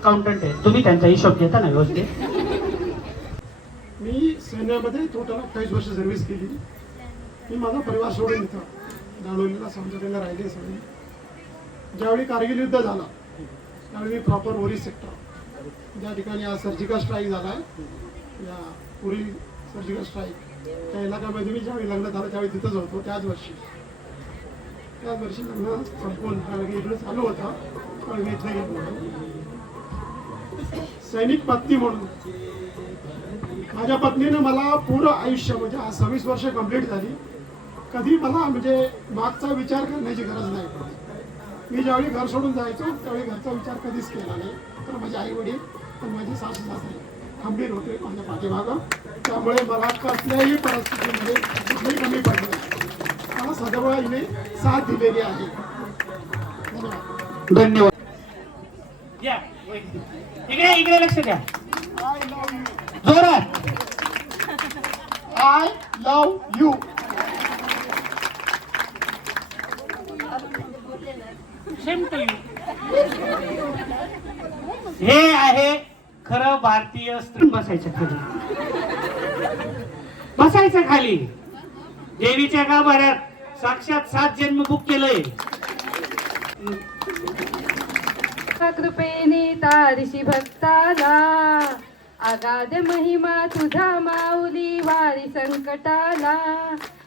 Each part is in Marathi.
अकाउंटंट आहे. तुम्ही त्यांचा हिशोब घेता ना व्यवस्थित? मी सैन्यामध्ये टोटल अठ्ठावीस वर्ष सर्व्हिस केली. मी माझा परिवार सोडून इथं दाळोलीला समजलेला राहिले सगळे. ज्यावेळी कारगिल युद्ध झाला त्यावेळी मी प्रॉपर ओरी सेक्टर ज्या ठिकाणी आज सर्जिकल स्ट्राईक झाला आहे या पुरी सर्जिकल स्ट्राईक त्या इलाक्यामध्ये मी ज्यावेळी लग्न झालं त्यावेळी तिथंच होतो त्याच वर्षी. त्याच वर्षी लग्न संपून कारण इकडे चालू होतं पण मी इथं घेतलं सैनिक पत्नी म्हणून. माझ्या पत्नीनं मला पूर्ण आयुष्य म्हणजे आज सव्वीस वर्ष कंप्लीट झाली. कधी मला म्हणजे मागचा विचार करण्याची गरज नाही पडली. मी ज्यावेळी घर सोडून जायचो त्यावेळी घरचा विचार कधीच केला नाही. तर माझे आई वडील पण माझे सासू सासरे खंबीर होते माझ्या पाठीमागं. त्यामुळे मला कसल्याही परिस्थितीमध्ये कुठलीही कमी पडली मला सदैव हिने साथ दिलेली आहे. धन्यवाद. धन्यवाद. इकडे लक्ष द्या. जोरात. आय लव यू हे आहे खरं भारतीय स्त्री बसायचं खाली. बसायचं खाली. देवीच्या गाभाऱ्यात साक्षात सात जन्म बुक केलंय. कृपेने तारिशी भक्ताला. आगाध महिमा तुझा माऊली वारी संकटाला.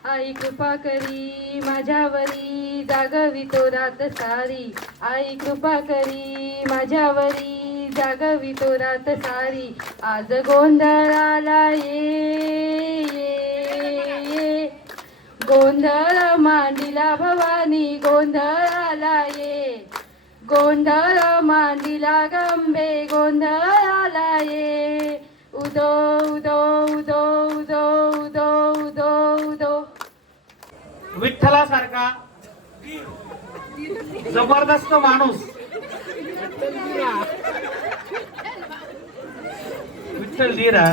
आई कृपा करी माझ्यावरी जागवी तो रात सारी. आई कृपा करी माझ्यावरी जागवी तो रात सारी. आज गोंधळाला ये ये ये. गोंधळ मांडिला भवानी गोंधळाला ये. गोंधळ मांडिला गंबे गोंधळाला ये उदो उदो उदो उदो उदो उदो उदो. विठ्ठलासारखा जबरदस्त माणूस. विठ्ठल धीरा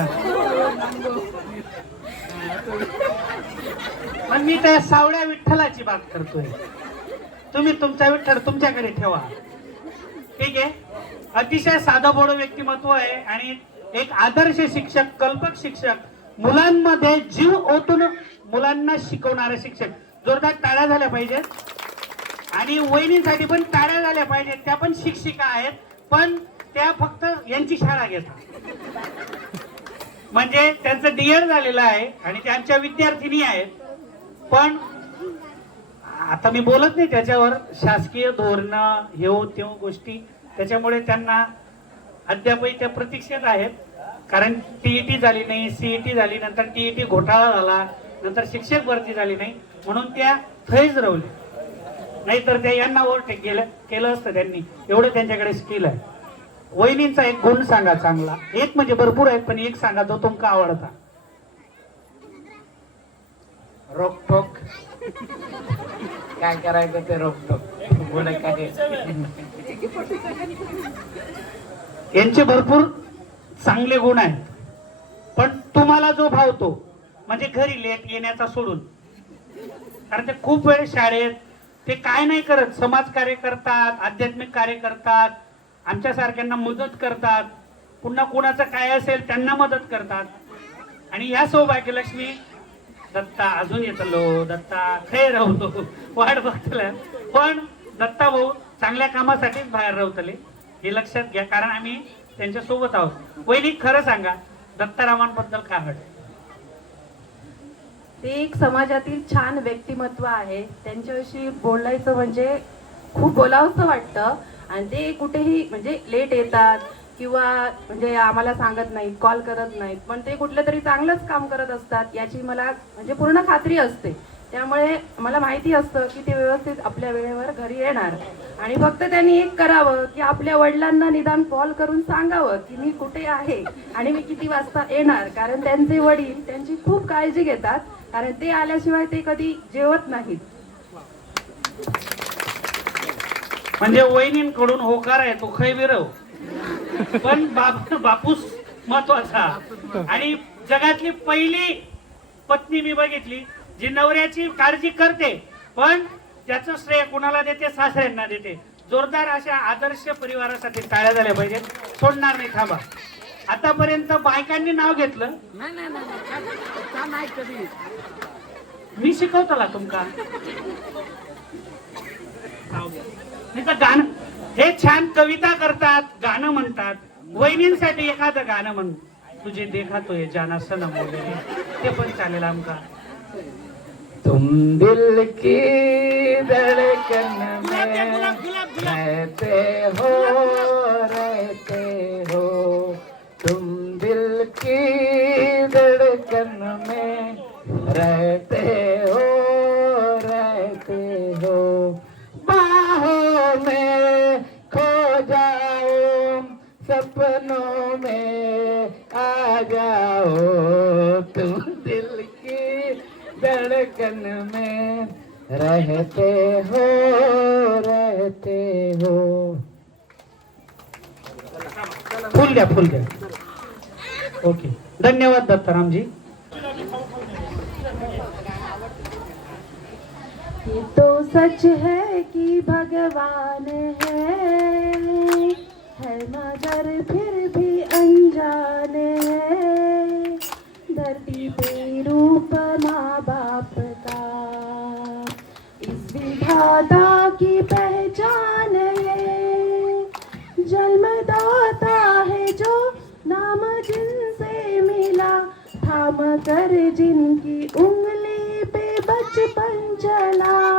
पण मी त्या सावळ्या विठ्ठलाची बात करतोय. तुम्ही तुमचा विठ्ठल तुमच्याकडे ठेवा. ठीक आहे? अतिशय साधं बोडं व्यक्तिमत्व आहे आणि एक आदर्श शिक्षक कल्पक शिक्षक मुलांमध्ये जीव ओतून मुलांना शिकवणारे शिक्षक. जोरदार टाळ्या झाल्या पाहिजेत. आणि वहिनींसाठी पण टाळ्या झाल्या पाहिजेत. त्या पण शिक्षिका आहेत पण त्या फक्त यांची शाळा घेतात. म्हणजे त्यांचं डियर झालेलं आहे आणि त्यांच्या विद्यार्थिनी आहेत. पण आता मी बोलत नाही त्याच्यावर. शासकीय धोरण येऊ तेव गोष्टी. त्याच्यामुळे त्यांना अद्यापही त्या प्रतीक्षेत आहेत. कारण टीईटी झाली नाही सीईटी झाली नंतर टीईटी घोटाळा झाला नंतर शिक्षक भरती झाली नाही म्हणून त्या थैज रवल्या. नाहीतर त्या यांना ओव्हरटेक केलं केलं असतं त्यांनी. एवढं त्यांच्याकडे स्किल आहे. वहिनींचा एक गुण सांगा चांगला. एक म्हणजे भरपूर आहेत पण एक सांगा तो तुमका आवडता. रोकटोक काय करायचं ते रोखतो. यांचे भरपूर चांगले गुण आहेत. पण तुम्हाला जो भावतो म्हणजे घरी लेट येण्याचा सोडून. कारण ते खूप वेळ शाळेत ते काय नाही करत. समाजकार्य करतात आध्यात्मिक कार्य करतात आमच्या सारख्यांना मदत करतात. पुन्हा कुणाचं काय असेल त्यांना मदत करतात. आणि या सौभाग्यलक्ष्मी दत्ता अजून येतलो. दत्ता खे राहतो. वाट बघतला पण दत्ता भाऊ चांगल्या कामासाठीच बाहेर राहतले. हे लक्षात घ्या कारण आम्ही त्यांच्यासोबत आहोत. वहिनी खरं सांगा दत्तारामांबद्दल काय वाटत ते एक समाजातील छान व्यक्तिमत्व आहे. त्यांच्याविषयी बोलायचं म्हणजे खूप बोलावंसं वाटतं. आणि ते कुठेही म्हणजे लेट येतात किंवा म्हणजे आम्हाला सांगत नाहीत कॉल करत नाहीत. पण ते कुठलं तरी चांगलंच काम करत असतात याची मला म्हणजे पूर्ण खात्री असते. त्यामुळे मला माहिती असतं की ते व्यवस्थित आपल्या वेळेवर घरी येणार. आणि फक्त त्यांनी एक करावं की आपल्या वडिलांना निदान कॉल करून सांगावं की मी कुठे आहे आणि मी किती वाजता येणार. कारण त्यांचे वडील त्यांची खूप काळजी घेतात कारण ते आल्याशिवाय ते कधी जेवत नाहीत. म्हणजे वहिनींकडून होकार आहे तो खै पण बाप बापूस महत्त्वाचा. आणि जगातली पहिली पत्नी मी बघितली जी नवऱ्याची काळजी करते पण त्याचं श्रेय कुणाला देते? सासऱ्यांना देते. जोरदार अशा आदर्श परिवारासाठी टाळ्या झाल्या पाहिजेत. सोडणार नाही थांबा. आतापर्यंत बायकांनी नाव घेतलं. मी शिकवतो तुमका. नाही तर गाणं हे छान कविता करतात गाणं म्हणतात. वहिनींसाठी एखादं गाणं म्हण. तुझे देखा तो जाना सनम वगैरे. ते पण चालेल आमका. तुम दिल की धड़कन में रहते हो रहते हो। तुम दिल की धड़कन में रहते रहते हो रहते हो। फुल द्या फुल द्या। ओके। धन्यवाद दत्तारामजी ये तो सच है कि भगवान है। है मगर फिर भी अनजान है। धरती पे रूप माँ बाप दादा की पहचान है। जन्मदाता है जो नाम जिनसे मिला थाम कर जिनकी उंगली पे बचपन चला।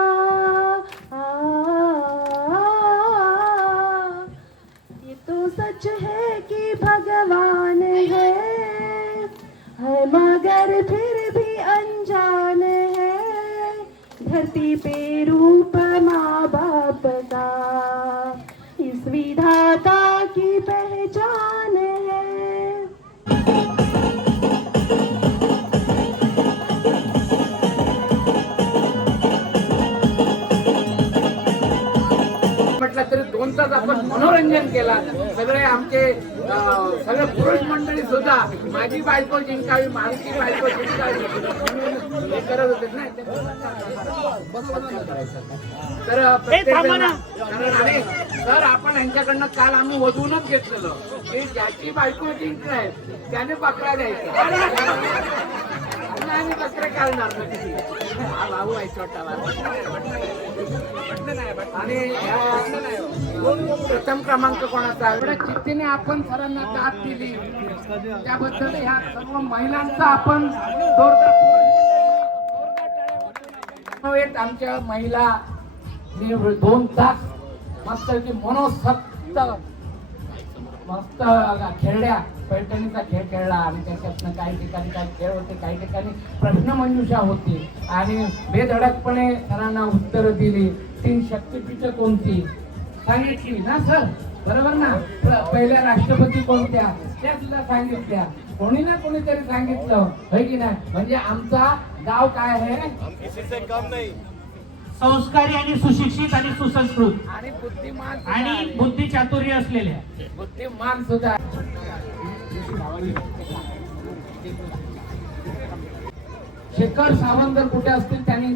धरती पे रूप माँ बाप का इस विधाता की पहचान है। म्हटलं तरी दोन तास आपण मनोरंजन केला. सगळे आमचे सगळे पुरुष मंडळी सुद्धा माझी बायको जिंकावी माझी बायको जिंकावी. म्हणून करत होते ना? तर प्रत्येक सर आपण यांच्याकडनं काल आम्ही वधूनच घेतलेलं. की ज्याची बायको जिंकलाय त्याने पकडा द्यायचा. आम्ही पत्र काढणार नाही. हा भाऊ आहे छोटा भाऊ आणि प्रथम क्रमांक कोणाचा एवढ्या चित्तीने आपण सरांना दाद दिली. त्याबद्दल ह्या सर्व महिलांचा आपण आमच्या महिला दोन तास मस्त मनोसक्त मस्त खेळल्या पैठणीचा खेळ खेळला आणि त्याच्यातनं काही ठिकाणी काही खेळ होते काही ठिकाणी प्रश्नमंजुषा होती. आणि बेधडकपणे सरांना उत्तरं दिली. तीन शक्तीपीठ कोणती? सांगितली ना सर? बरोबर ना? पहिल्या राष्ट्रपती कोणत्या? त्या सुद्धा सांगितल्या. कोणी ना कोणीतरी सांगितलं. होय की नाही? म्हणजे आमचा गाव काय आहे? संस्कारी आणि सुशिक्षित आणि सुसंस्कृत. आणि बुद्धिमान आणि. बुद्धी चातुर्य असलेल्या. बुद्धिमान सुद्धा. शेखर सावंत जर कुठे असतील त्यांनी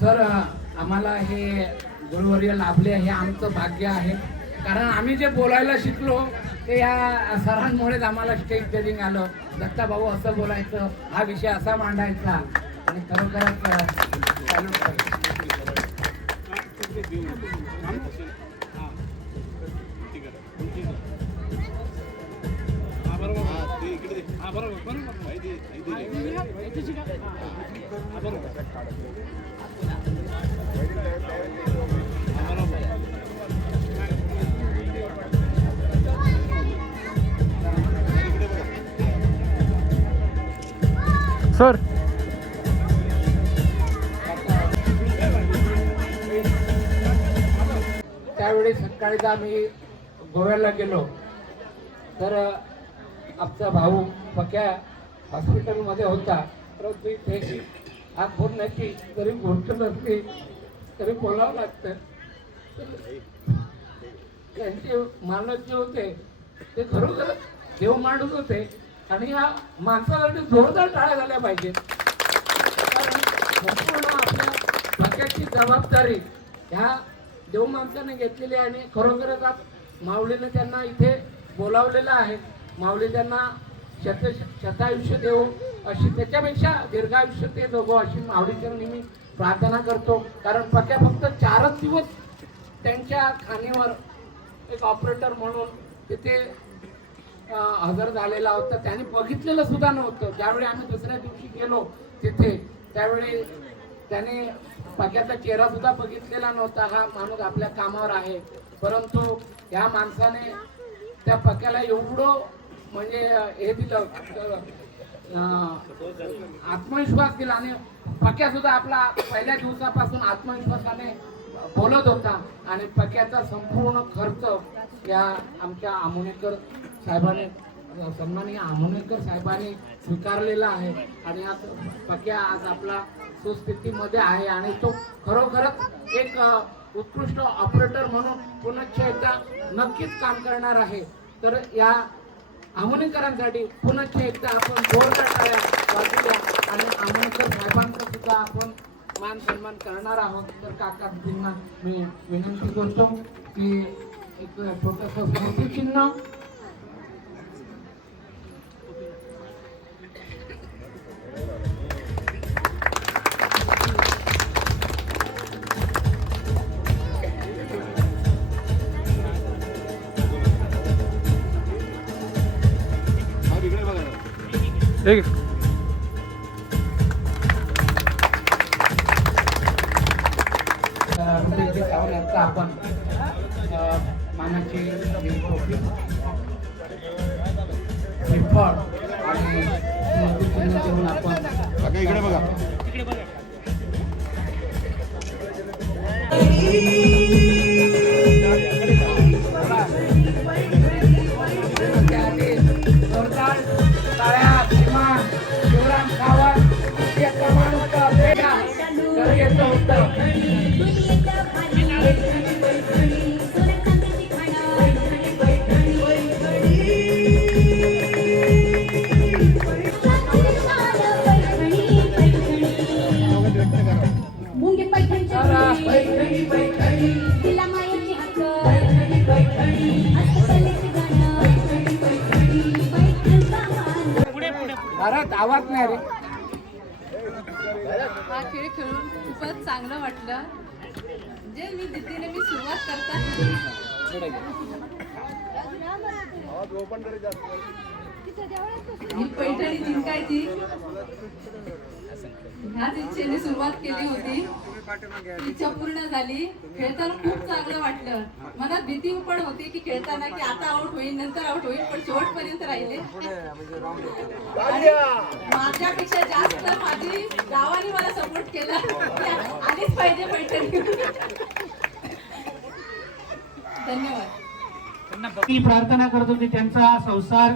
सर आम्हाला हे गुरुवर्य लाभले हे आमचं भाग्य आहे. कारण आम्ही जे बोलायला शिकलो ते या सरांमुळेच आम्हाला स्टेज डेअरिंग आलं. दत्ता भाऊ असं बोलायचं हा विषय असा मांडायचा. आणि खरोखरच सर. त्यावेळी सकाळीच आम्ही गोव्याला गेलो तर आमचा भाऊ पक्या हॉस्पिटलमध्ये होता. परंतु इथे हात बोलण्याची जरी गोष्ट नसली तरी बोलावं लागतं. त्यांचे मानक जे होते ते खरोखर देव मांडत होते. आणि या माणसासाठी जोरदार टाळ्या झाल्या पाहिजेत. कारण संपूर्ण आपल्या डोक्या जबाबदारी ह्या देव माणसाने घेतलेली आहे आणि खरोखरच आज माऊलीने त्यांना इथे बोलावलेलं आहे. माऊलीजांना शत शतायुष्य देऊ अशी त्याच्यापेक्षा दीर्घायुष्य ते जगो अशी माऊलीच्या नेहमी प्रार्थना करतो. कारण पक्या फक्त चारच दिवस त्यांच्या खाणीवर एक ऑपरेटर म्हणून तिथे हजर झालेला होता. त्याने बघितलेलं सुद्धा नव्हतं. ज्यावेळी आम्ही दुसऱ्या दिवशी गेलो तिथे त्यावेळी त्याने पक्याचा चेहरा सुद्धा बघितलेला नव्हता. हा माणूस आपल्या कामावर आहे. परंतु या माणसाने त्या पक्याला एवढं म्हणजे हे दिलं आत्मविश्वास दिला आणि पक्या सुद्धा आपला पहिल्या दिवसापासून आत्मविश्वासाने बोलत होता आणि पक्याचा संपूर्ण खर्च या आमच्या आमोणेकर साहेबाने सन्माननीय आमोणेकर साहेबांनी स्वीकारलेला आहे. आणि आज पक्या आज आपला सुस्थितीमध्ये आहे आणि तो खरोखरच एक उत्कृष्ट ऑपरेटर म्हणून पुन्हा एकदा नक्कीच काम करणार आहे. तर या आमोणेकरांसाठी पुन्हा एकदा आपण जोरदार टाळ्या वाजूया आणि आमोणेकर साहेबांचा सुद्धा आपण मान सन्मान करणार आहोत. तर काकाजींना मी विनंती करतो की एक छोटस स्मृतिचिन्ह यांचा आपण? मानाची आणि आपण घरात आवाज नाही रे. हा खेळ खेळून खूपच चांगलं वाटलं. जे मी जिद्दीने मी सुरुवात करता ही पैठणी जिंकायची. ह्याच इच्छेने सुरुवात केली होती. इच्छा पूर्ण झाली. खेळताना खूप चांगलं वाटलं. मनात भीती पण होती की खेळताना की आता आउट होईल नंतर आउट होईल पण शेवटपर्यंत राहिले. माझ्यापेक्षा जास्त माझी गावाने मला सपोर्ट केला. की आलीच पाहिजे पैठणी धन्यवाद. प्रार्थना करतो की त्यांचा संसार